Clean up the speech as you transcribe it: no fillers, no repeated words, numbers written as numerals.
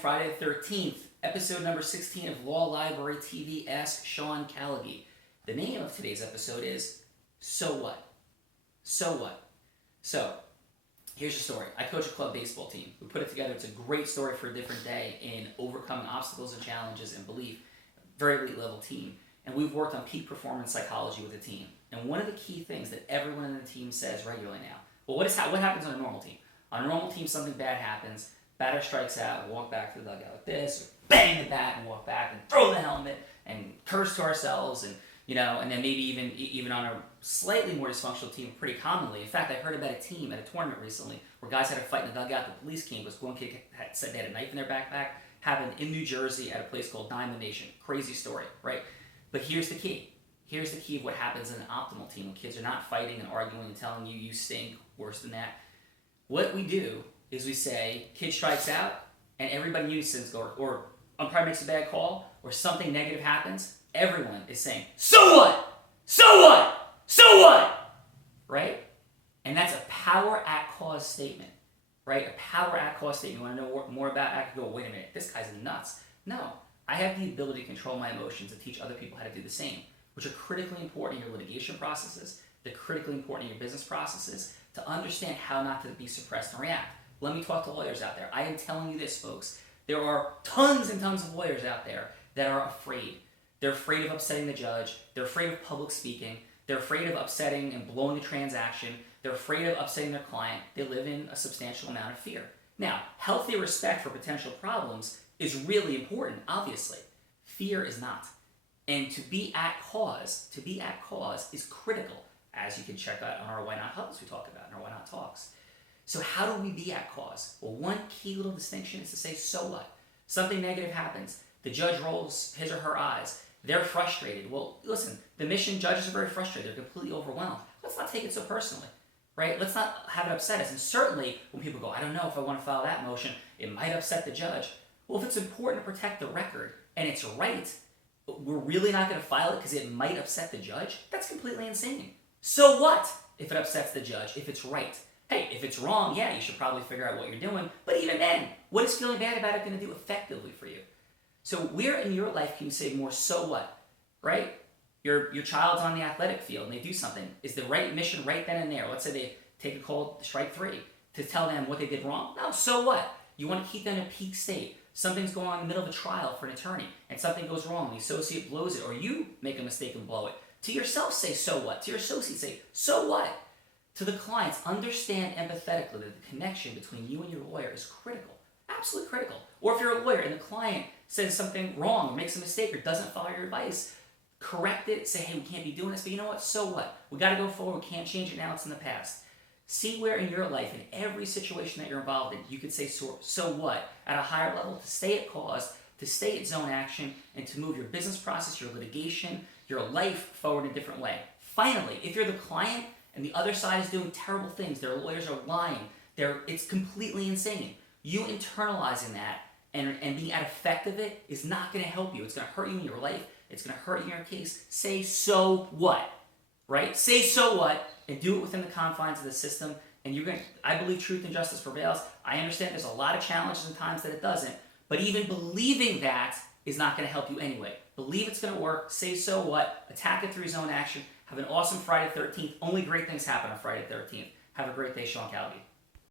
Friday the 13th, episode number 16 of Law Library TV, Ask Sean Callagy. The name of today's episode is, So What? So what? So, here's your story. I coach a club baseball team. We put it together. It's a great story for a different day in overcoming obstacles and challenges and belief. Very elite level team. And we've worked on peak performance psychology with the team. And one of the key things that everyone in the team says regularly now, well, what happens on a normal team? On a normal team, something bad happens. Batter strikes out, walk back to the dugout like this, or bang the bat and walk back and throw the helmet and curse to ourselves, and and then maybe even on a slightly more dysfunctional team, pretty commonly. In fact, I heard about a team at a tournament recently where guys had a fight in the dugout. The police came because one kid said they had a knife in their backpack. Happened in New Jersey at a place called Diamond Nation. Crazy story, right? But here's the key. Here's the key of what happens in an optimal team when kids are not fighting and arguing and telling you you stink, worse than that. What we do is we say, kid strikes out, and everybody in unison goes, or umpire makes a bad call, or something negative happens, everyone is saying, so what? So what? So what? Right? And that's a power at cause statement, right? A power at cause statement. You want to know more about it? Go, wait a minute, this guy's nuts. No, I have the ability to control my emotions and teach other people how to do the same, which are critically important in your litigation processes. They're critically important in your business processes to understand how not to be suppressed and react. Let me talk to lawyers out there. I am telling you this, folks. There are tons and tons of lawyers out there that are afraid. They're afraid of upsetting the judge. They're afraid of public speaking. They're afraid of upsetting and blowing the transaction. They're afraid of upsetting their client. They live in a substantial amount of fear. Now, healthy respect for potential problems is really important, obviously. Fear is not. And to be at cause is critical, as you can check out on our Why Not Hubs we talk about in our Why Not Talks. So how do we be at cause? Well, one key little distinction is to say, so what? Something negative happens. The judge rolls his or her eyes. They're frustrated. Well, listen, the mission judges are very frustrated. They're completely overwhelmed. Let's not take it so personally, right? Let's not have it upset us. And certainly when people go, I don't know if I want to file that motion, it might upset the judge. Well, if it's important to protect the record and it's right, we're really not going to file it because it might upset the judge? That's completely insane. So what if it upsets the judge, if it's right? Hey, if it's wrong, yeah, you should probably figure out what you're doing. But even then, what is feeling bad about it going to do effectively for you? So where in your life can you say more, so what, right? Your child's on the athletic field and they do something. Is the right mission right then and there? Let's say they take a call, strike three, to tell them what they did wrong. No, so what? You want to keep them in a peak state. Something's going on in the middle of a trial for an attorney and something goes wrong. The associate blows it or you make a mistake and blow it. To yourself, say, so what? To your associate, say, so what? To the clients, understand empathetically that the connection between you and your lawyer is critical, absolutely critical. Or if you're a lawyer and the client says something wrong or makes a mistake or doesn't follow your advice, correct it, say, hey, we can't be doing this, but you know what, so what? We got to go forward, we can't change it now, it's in the past. See where in your life, in every situation that you're involved in, you could say, so what, at a higher level, to stay at cause, to stay at zone action, and to move your business process, your litigation, your life forward in a different way. Finally, if you're the client, and the other side is doing terrible things, their lawyers are lying, it's completely insane. You internalizing that and being at effect of it is not going to help you. It's going to hurt you in your life. It's going to hurt you in your case. Say, so what? Right? Say, so what? And do it within the confines of the system. And I believe truth and justice prevails. I understand there's a lot of challenges and times that it doesn't. But even believing that is not going to help you anyway. Believe it's going to work. Say, so what? Attack it through zone action. Have an awesome Friday 13th. Only great things happen on Friday 13th. Have a great day, Sean Callagy.